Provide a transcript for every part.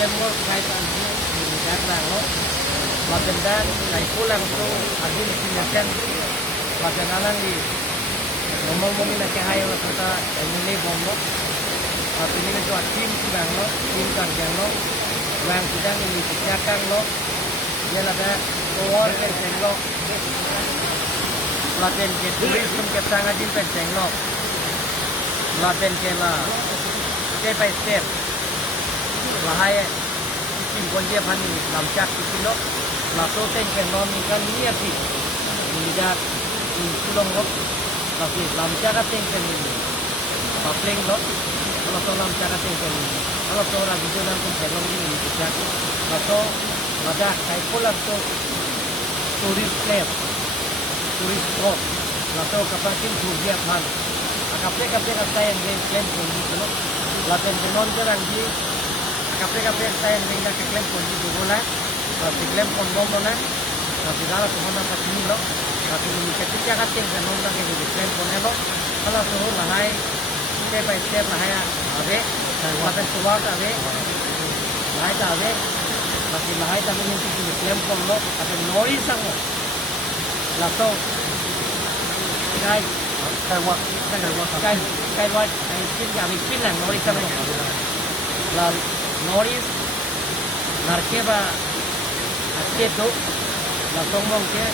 September kahit ano nagdarang lo magandan kay pulang to adin sinasan maganalan di ngomong mo na kaya lo kata ini bombo at ini to tim sidang lo tim karjang lo yang sidang ini siakan lo dia ada tower ke senglo laten ke tourism ke sangat din pe senglo laten ke la step by step lahai tim konje phani lamchak kilo la to ten ke non kan ni api nida tulong lo tapi lamchak ten ke ni papleng lo kalau to lamchak ten ke ni kalau to ra video nan kun selong ni siak atau ada kai pulang to tourist place tourist spot atau kapakin surya phan akape kata yang klaim konji lo laten non jarang di kape kata yang mereka klaim konji bola tapi klaim konbom na tapi dara tuhana patini lo tapi ini ketika kata yang non na ke klaim konelo kalau to lahai step by step lahai ave laten suwat ave lahai ta ave tapi lahai ta ini klaim konlo tapi nori sango lato kai tin kami pin lang nori kami la noris narkeba ateto la tongmong ke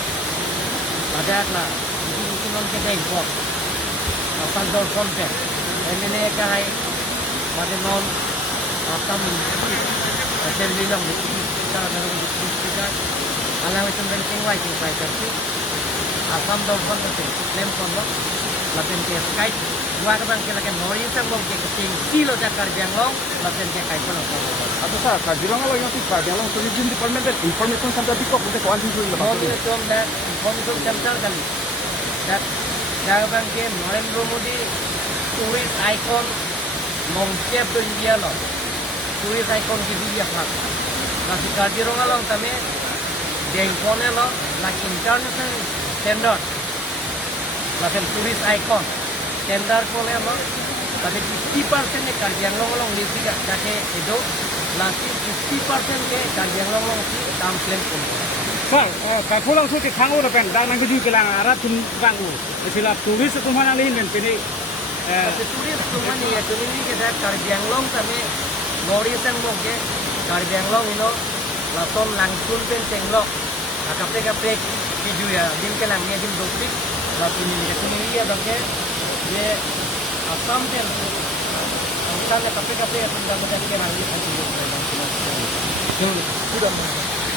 ada la ini non ke dai ko apan dor konten ini kai pada non atam assembly lang kita dalam kita alam itu penting wai tingkai kasi asam dor konten claim kono laten ke sky gua kadang ke lagi nori sang ke keting kilo jakar janglong laten ke kai kono Atau sa Kaziranga lo yung tika, di alam tourism department that information center di ko kung kuan dito yung information that information center kali that kadang ke Narendra Modi tourist icon mongkep to India lo tourist icon ke India phak nasi Kaziranga lo tame dengkone lo like international standard laten tourist icon standard kone lo tapi 50% ne Kaziranga lo lisi ka jake edo lasi 50% ke Kaziranga lo si tam claim kono Bang, kai pulang su ke khango na pen dang nang ju kelang arat tun bangu. Sila turis tu mana lain men pini tapi turis cuma nih ya turis ini kita Kaziranga tame nori sang mo ke Kaziranga ino laton langsung pen tenglo kape video ya din ke lang din dopik latin ini ya dongke ye asam pen asam ya kape ya tunda ke lang ni sudah